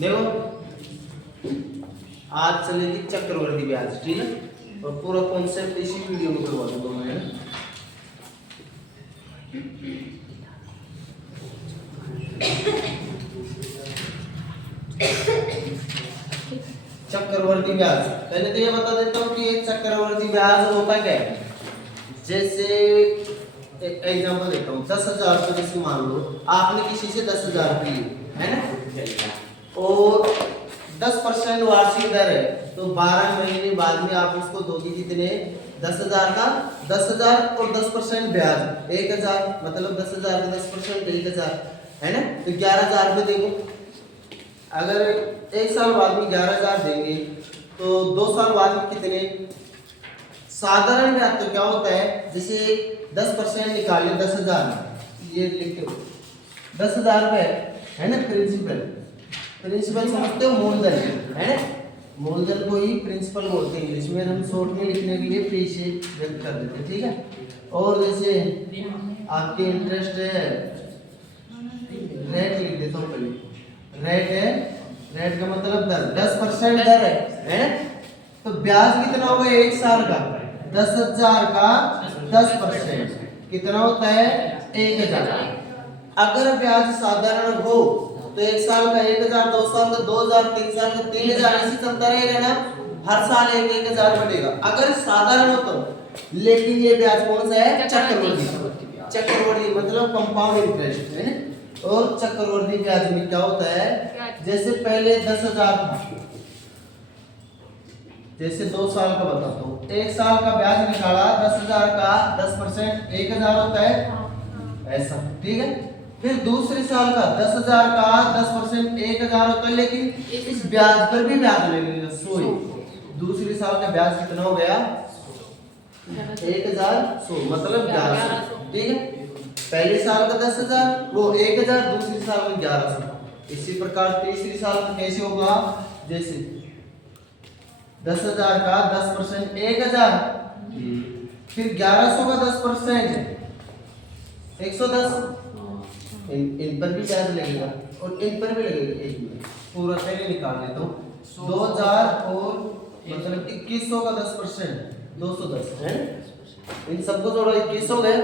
देखो आज चलेगी चक्रवर्ती ब्याज, ठीक है, और पूरा कॉन्सेप्ट इसी वीडियो में करवा दूंगा मैं। चक्रवर्ती ब्याज पहले तो ये बता देता हूँ कि एक चक्रवर्ती ब्याज होता क्या है। जैसे एक एग्जांपल देता हूँ, 10,000 रुपये जैसे मान लो आपने किसी से 10,000 रुपये लिए है ना, और 10% वार्षिक दर है, तो 12 महीने बाद में आप उसको दोगे कितने, 10,000 का 10,000 और 10% ब्याज 1,000, मतलब 10,000 का 10% 1,000 है ना, तो 11,000 रुपये देखो। अगर एक साल बाद में 11,000 देंगे तो 2 साल बाद में कितने, साधारण ब्याज तो क्या होता है, जैसे 10% निकालिए 10,000, ये लिखते हो 10,000 रुपये है ना, प्रिंसिपल समझते हो, मूलधन है ना, मूलधन को ही प्रिंसिपल बोलते हैं इंग्लिश में, हम शॉर्ट में लिखने के लिए पी से व्यक्त कर देते हैं, ठीक है। और जैसे आपके इंटरेस्ट है, रेट लिख देता हूँ पहले, रेट है, रेट का मतलब दर, 10% दर है ना, तो ब्याज कितना होगा एक साल का, 10,000 का 10% कितना होता है 1,000। अगर ब्याज साधारण हो तो एक साल का 1,000, 2 साल का 2,000, 3 साल का 3,000, ऐसे चलता रहेगा ना, हर साल 1,000 बढ़ेगा अगर साधारण हो तो। लेकिन ये ब्याज कौन सा है, चक्रवर्ती मतलब कंपाउंड इंटरेस्ट है ना। और चक्रवर्ती ब्याज में क्या होता है, जैसे पहले 10,000 था, जैसे 2 साल का बताता हूँ, एक साल का ब्याज निकाला 10,000 का 10% 1,000 होता है ऐसा, ठीक है। फिर दूसरे साल का 10,000 का 10% 1,000 होता है, लेकिन इस ब्याज पर भी ब्याज लगेगा 100। दूसरे साल का ब्याज कितना हो गया 1,100, मतलब 1100, ठीक है। पहले साल का 10,000 वो 1,000, दूसरे साल में 1,100। इसी प्रकार तीसरे साल में कैसे होगा, जैसे 10,000 का 10% 1,000, फिर 1,100 का 10% 110, इन पर भी ब्याज लगेगा और इन पर भी लगेगा। एक मिनट पूरा पहले निकाल लेता हूँ, 2,000 और मतलब 2,100 का 10% 210 है, इन सबको जोड़ो 21 हो गए,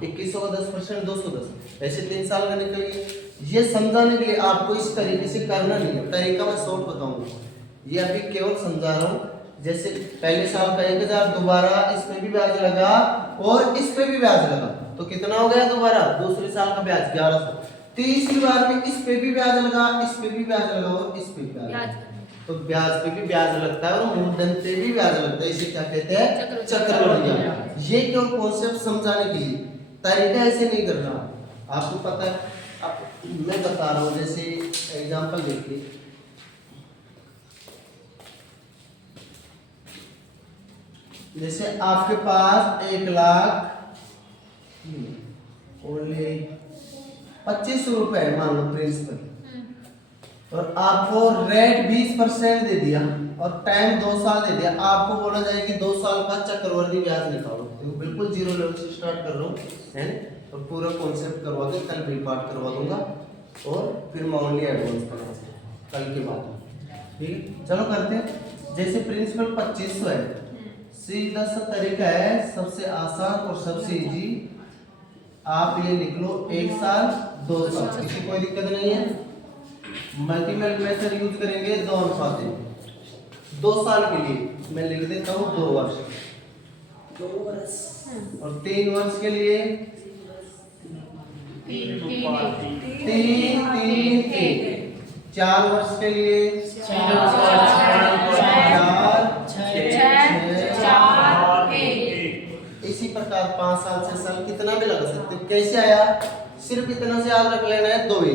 2100 का 10% 210, ऐसे 3 साल का निकल गया। ये समझाने के लिए आपको इस तरीके से करना नहीं है, तरीका मैं शॉर्ट बताऊंगा, ये अभी केवल समझा रहा हूँ। जैसे पहले साल का 1,000, दोबारा इस पे भी ब्याज लगा और इस पे भी ब्याज लगा, तो कितना हो गया दोबारा, दूसरे साल का ब्याज 1,100। तीसरी बार में इस पे भी ब्याज लगा, इस पे भी ब्याज लगा और इस पे भी ब्याज, तो ब्याज पे भी ब्याज लगता है और मूलधन पे भी ब्याज लगता है, इसे क्या कहते हैं, चक्रवृद्धि ब्याज। ये क्यों कॉन्सेप्ट समझाने के लिए, तरीका ऐसे नहीं करना, आपको पता है। अब मैं बता रहा हूँ, जैसे एग्जांपल देखिए, जैसे आपके पास 1,00,000 ओनली 25 रुपए मान लो प्रिंसिपल, और आपको रेट 20% दे दिया और टाइम 2 साल दे दिया, आपको बोला जाए कि 2 साल का चक्रवर्ती ब्याज निकालो, तो बिल्कुल जीरो लेवल से स्टार्ट कर रहा हूँ है, और पूरा कॉन्सेप्ट करवा के कल बिल पार्ट करवा दूंगा और फिर मैं ओनली एडवांस करूँगा कल के बाद, ठीक। चलो करते हैं। जैसे प्रिंसिपल 2500 है, सीधा सा तरीका है, सबसे आसान और सबसे इजी, आप ये लिख लो 1 साल 2 साल, इसकी कोई दिक्कत नहीं है। मल्टीपल मेथड यूज करेंगे 2 अनुपात 2 साल के लिए मैं लिख देता हूँ 2 वर्ष, और 3 वर्ष के लिए 3 4 वर्ष के लिए 4 इसी प्रकार 5 साल 6 साल कितना भी लगा सकते हो। कैसे आया, सिर्फ इतना से याद रख लेना है 2 ही।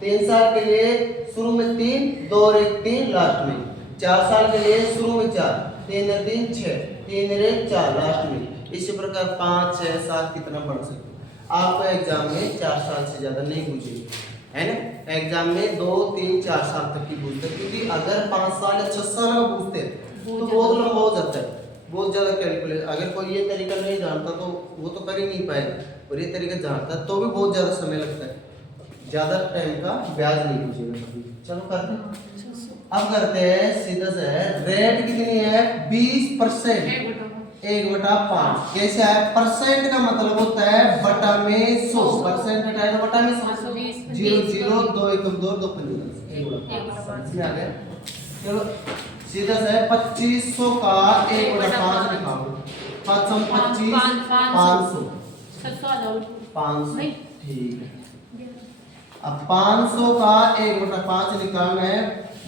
3 साल के लिए शुरू में 3, 2 और 1 3 लास्ट में। 4 साल के लिए शुरू में 4, 3 और 3 6, 3 और 1 4 लास्ट में। इसी प्रकार 5 6 7 कितना बढ़ सकते हो। आपको एग्जाम में 4 साल से ज्यादा नहीं पूछेगी, है ना। एग्जाम में 2 3 4 साल तक की पूछते हैं, क्योंकि अगर 5 साल या 6 साल का पूछते हैं तो बहुत लंबा हो जाता है, बहुत ज्यादा कैलकुलेट। अगर कोई ये तरीका नहीं जानता तो वो तो कर ही नहीं पाएगा, और ये तरीका जानता तो भी बहुत ज्यादा समय लगता है। ज्यादा टाइम का ब्याज नहीं पूछेगा कभी। चलो करते हैं। अब करते हैं सीधा से, रेट कितनी है 20%, 1/5। कैसे है? परसेंट का मतलब होता है बटा में 100, परसेंट हटाए तो बटा में 100, 0 0 2 1 2 2 5 इसमें आ गया। चलो सीधा से 2500 का 1/5 निकालो, 5 25 500 500 ठीक है। अब 500 का 1/5 निकालना है,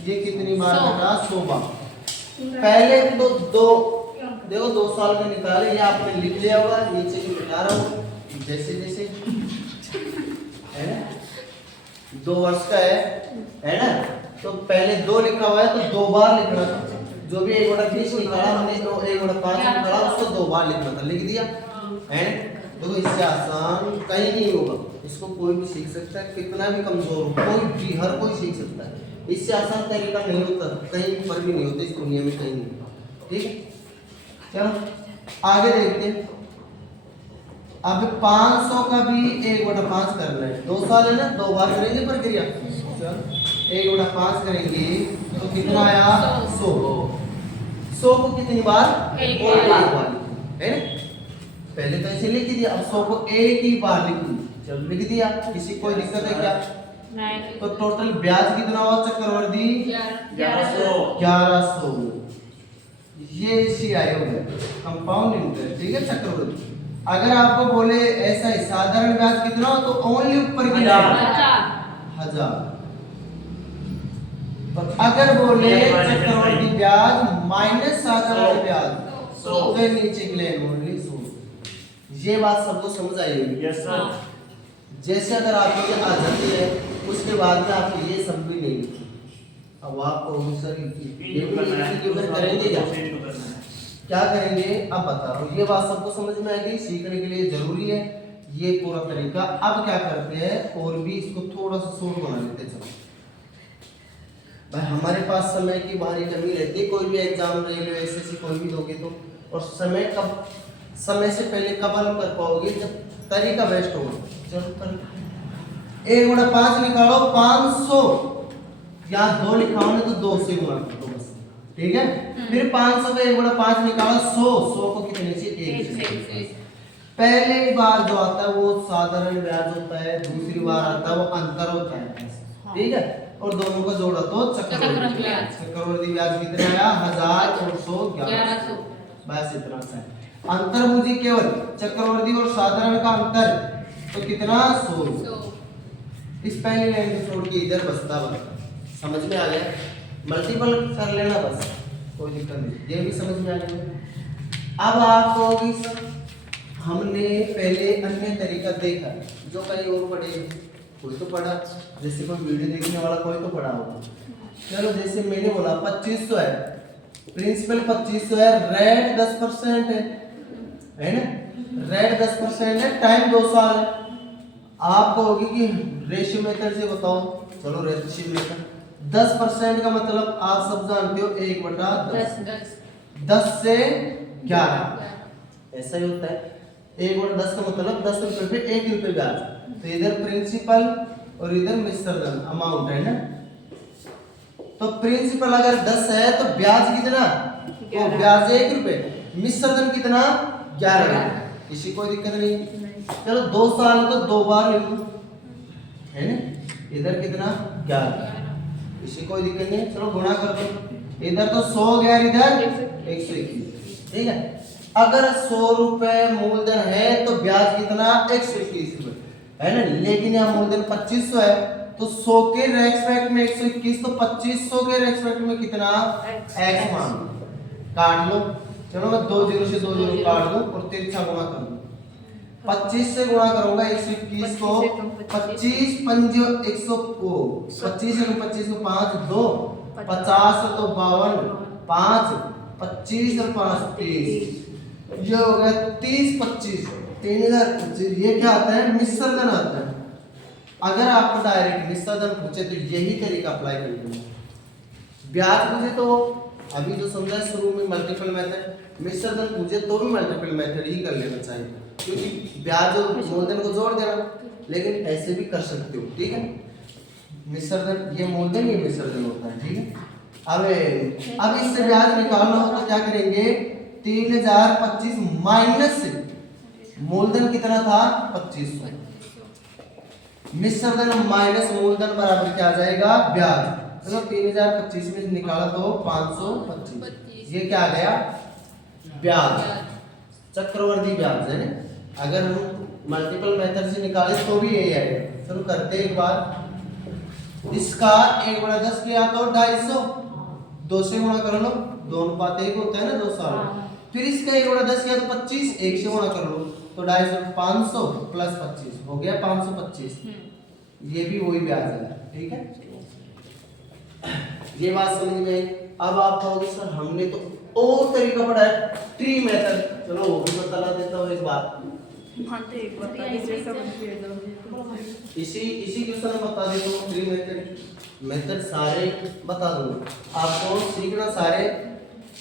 ये कितनी बार घटा 100 बार। पहले तो दो देखो 2 साल में निकाले, ये आपने लिख लिया होगा, नीचे भी बता रहा हूँ जैसे जैसे है ना, 2 वर्ष का है ना, तो पहले 2 लिखा हुआ है तो 2 बार लिखना था। जो भी 1/20 निकाला हमने, तो 1/5 निकाला उसको 2 बार लिखना था, लिख दिया है। देखो इससे आसान कहीं नहीं होगा, इसको कोई भी सीख सकता है, कितना भी कमजोर हो कोई भी, हर कोई सीख सकता है। इससे आसान तरीका नहीं होता, कहीं पर भी नहीं होता इस दुनिया में, कहीं नहीं। ठीक है चलो आगे देखते हैं। अब 500 का भी 1/5 करना है, 2 साल है ना, 2 बार करेंगे प्रक्रिया। चल 1/5 करेंगे तो कितना आया 100। 100 को कितनी बार? एक बार है ना, पहले तो ऐसे लिख दिया, अब 100 को एक ही बार लिखूंगी। चलो लिख दिया, किसी कोई दिक्कत है क्या? तो टोटल ब्याज कितना हुआ चक्रवर्ती? 1100। ये इसी आए हो गए कंपाउंड इंटरेस्ट। ठीक है चक्रवर्ती, अगर आपको बोले ऐसा ही साधारण ब्याज कितना हो तो ओनली ऊपर की 1000। और अगर बोले चक्रवर्ती ब्याज माइनस साधारण ब्याज तो नीचे के लिए ओनली 100। ये बात सबको समझ आई होगी? Yes sir. जैसे अगर आपको ये आ जाती है, उसके बाद में आपको ये सब भी नहीं लिखी। अब आपको सर ये करेंगे क्या करेंगे अब बता रहा हूँ। ये बात सबको समझ में आएगी, सीखने के लिए जरूरी है ये पूरा तरीका। अब क्या करते हैं, और भी इसको थोड़ा सा शॉर्ट बना लेते हैं। चलो भाई हमारे पास समय की भारी कमी रहती है, कोई भी एग्जाम रेलवे एसएससी कोई भी दोगे तो, और समय से पहले कब हम कर पाओगे जब तरीका बेस्ट होगा। चलो 1/5 निकालो 500, या 2 लिखा हो तो 2 से गुणा कर दो बस। ठीक है, फिर 500 का 1/5 निकालो 100 को कितने से? 1 से। पहले बार जो आता है वो साधारण ब्याज होता है, दूसरी बार आता है वो अंतर होता है। ठीक है, और दोनों का जोड़ा तो चक्रवर्ती ब्याज कितना आया? 1000 और 100 1100। बस इतना सा है अंतर। मुझे केवल चक्रवर्ती और साधारण का अंतर तो कितना? 100। इस पहली लाइन को छोड़ के इधर बचता बचता समझ में आ गया? मल्टीपल कर लेना बस, कोई दिक्कत नहीं, ये भी समझ में आ गया। अब आप कहोगे सर हमने पहले अन्य तरीका देखा, जो कहीं और पढ़े, कोई तो पढ़ा, जैसे कोई वीडियो देखने वाला कोई तो पढ़ा होगा। चलो जैसे मैंने बोला 2500 है, प्रिंसिपल 2500 है, रेट 10% है ना, रेट 10% है, टाइम 2 साल है। आप कहोगे कि रेशियो मेथड से बताओ, चलो रेशियो मेथड 10% का मतलब आप सब जानते हो 1/10, 10 से 11 ऐसा ही होता है। 1/10 का मतलब 10 रुपए पे 1 रुपए ब्याज, तो इधर प्रिंसिपल और इधर मिश्रधन अमाउंट है ना। तो प्रिंसिपल अगर 10 है तो ब्याज कितना? तो ब्याज 1 रुपए, मिश्रधन कितना? 11। किसी कोई दिक्कत नहीं। चलो 2 साल तो 2 बार लिखो है ना, इधर कितना? 11, किसी कोई दिक्कत नहीं। चलो गुणा कर दो, इधर तो 100 गया, इधर 121। ठीक है, अगर 100 रुपए मूलधन है तो ब्याज कितना? 121 रुपए है ना, लेकिन यहाँ मूलधन 2500 है तो 100 के रेस्पेक्ट में 121, तो 2500 के रेस्पेक्ट में कितना? x मान काट लो। चलो मैं 2 0 से 2 0 काट दूं और तिरछा गुणा कर दूं। 25 से गुणा करूंगा 121 को, 25 पंज 100 को 25 से 25 को 5 2 50 तो 52 5 25 और 5 30, ये हो गया 30 25 3025। ये क्या आता है? मिश्रधन आता है। अगर आपको डायरेक्ट मिश्रधन पूछे तो यही तरीका अप्लाई कर लेना। ब्याज पूछे तो अभी जो समझा शुरू में मल्टीपल मेथड, मिश्रधन पूछे तो भी मल्टीपल मेथड ही कर लेना चाहिए। क्योंकि ब्याज और मूलधन को जोड़ देना, लेकिन ऐसे भी कर सकते हो, ठीक है। मिश्रधन, ये मूलधन, ये मिश्रधन होता है, ठीक है। अब इससे ब्याज निकालना हो तो क्या करेंगे, 3025 माइनस मूलधन कितना था 2500, मिश्रधन माइनस मूलधन बराबर क्या आ जाएगा ब्याज। चलो 3025 में निकाला तो 525, ये क्या आ गया ब्याज, चक्रवर्ती ब्याज है ना। अगर हम मल्टीपल मेथड से निकाले तो भी यही आएगा। चलो करते एक बार, इसका 1/10 किया तो 250, 2 से गुणा कर लो, 2:1 होता है ना 2 साल। फिर इसका 1/10 किया तो 25, 1 से गुणा कर लो तो 250, 500 प्लस 25 हो गया 525, ये भी वही ब्याज है, ठीक है। ये बात समझ में आई। अब आप कहोगे सर हमने तो और तरीका पढ़ा है, ट्री मेथड, चलो वो भी बता देता हूँ एक बात, इसी क्वेश्चन में बता देता हूँ। ट्री मेथड सारे बता दूंगा आपको, सीखना सारे।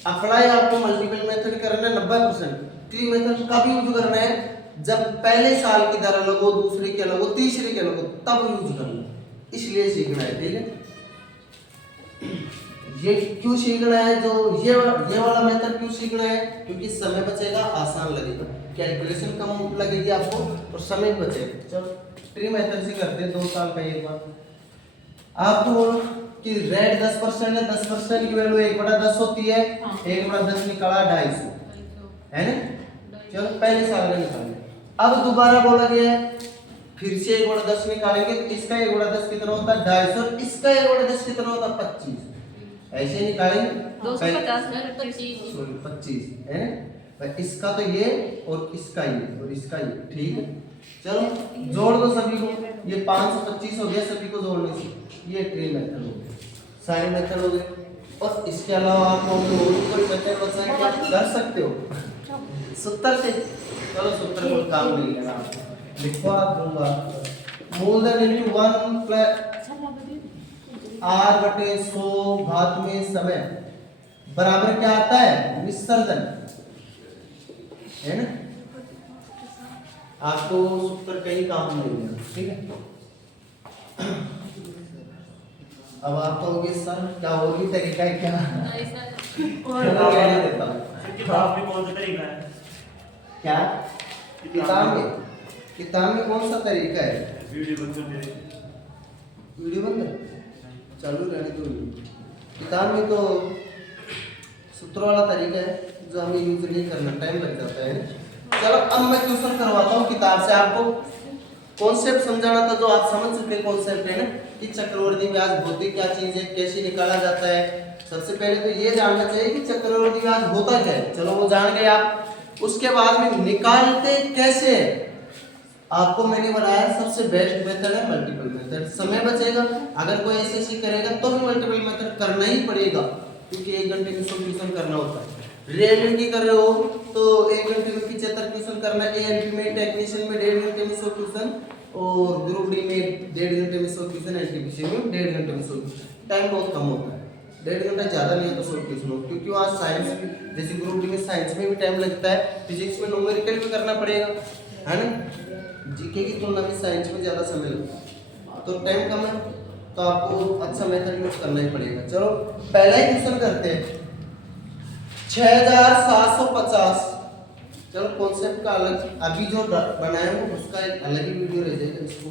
अप्लाई आपको मल्टीपल मेथड करना है 90%। ट्री मेथड कब यूज करना है, जब पहले साल की दर अलग हो, दूसरे की अलग हो, तीसरे की अलग हो, तब यूज करना है, इसलिए सीखना है, ठीक है। ये क्यों सीखना है, जो ये वाला मेथड क्यों सीखना है, क्योंकि समय बचेगा, आसान लगेगा, कैलकुलेशन कम लगेगी आपको और समय बचेगा। चलो ट्री मेथड से करते हैं 2 साल का एक बार। आप तो कि रेट 10% है, 10% की वैल्यू 1/10 होती है, 1/10 निकाला 250 है ना। चलो पहले साल का निकालें, अब दोबारा बोला गया है फिर से 1/10 निकालेंगे तो इसका 1/10 कितना होता है 250, इसका 1/10 कितना होता है 25, ऐसे निकालेंगे 25 है ना। इसका तो ये और इसका ये और इसका ये, ठीक है। चलो जोड़ दो सभी को, ये 525 हो गया सभी को जोड़ने से, ये ट्री मेथड हो गया, सारे मेथड हो गए। और इसके अलावा आप कोई मेथड बचा क्या कर सकते हो सूत्र से, चलो सूत्र कोई काम नहीं है ना, लिखवा दूंगा मूलधन इनटू 1 प्लस r/100 घात में समय बराबर क्या आता है विसर्जन, है ना। आपको सूत्र कहीं काम नहीं है, ठीक है। अब आप कहोगे सर क्या और भी तरीका है क्या, चलो कहने देता हूँ। किताब में कौन सा तरीका है, क्या किताब में कौन सा तरीका है, वीडियो बंद कर दे, वीडियो बंद चालू रहने दो। किताब में तो सूत्र वाला तरीका है जो हमें यूज नहीं करना, टाइम लग जाता है। चलो अब मैं क्वेश्चन करवाता हूँ किताब से, आपको कॉन्सेप्ट समझाना था जो आप समझ सकते हैं कॉन्सेप्ट, है ना, कि चक्रवर्ती ब्याज भौतिक क्या चीज है, कैसे निकाला जाता है। सबसे पहले तो ये जानना चाहिए कि चक्रवर्ती ब्याज होता क्या है, चलो वो जान गए आप। उसके बाद में निकालते कैसे, आपको मैंने बताया सबसे बेस्ट मेथड है मल्टीपल मेथड, समय बचेगा। अगर कोई ऐसे करेगा तो भी मल्टीपल मेथड करना ही पड़ेगा, क्योंकि 1 घंटे में सॉल्यूशन करना होता है। रेलवे की कर रहे हो तो 1 घंटे में 75 क्वेश्चन करना है, एएलपी में टेक्नीशियन में 1.5 घंटे में 100 क्वेश्चन, और ग्रुप डी में 1.5 घंटे में 100 क्वेश्चन, एनटीपीसी में 1.5 घंटे में 100 क्वेश्चन। टाइम बहुत कम होता है, 1.5 घंटा ज्यादा नहीं है तो 100 क्वेश्चन हो, क्योंकि वहाँ साइंस जैसे ग्रुप डी में साइंस में भी टाइम लगता है, फिजिक्स में न्यूमेरिकल भी करना पड़ेगा, है ना। जीके की तुलना में साइंस में ज्यादा समय लगता है, तो टाइम कम है, तो आपको अच्छा मेथड यूज करना ही पड़ेगा। चलो पहला ही क्वेश्चन करते हैं, 6750। चलो कॉन्सेप्ट का अलग, अभी जो बनाया हूँ उसका एक अलग ही वीडियो रह जाएगा, इसको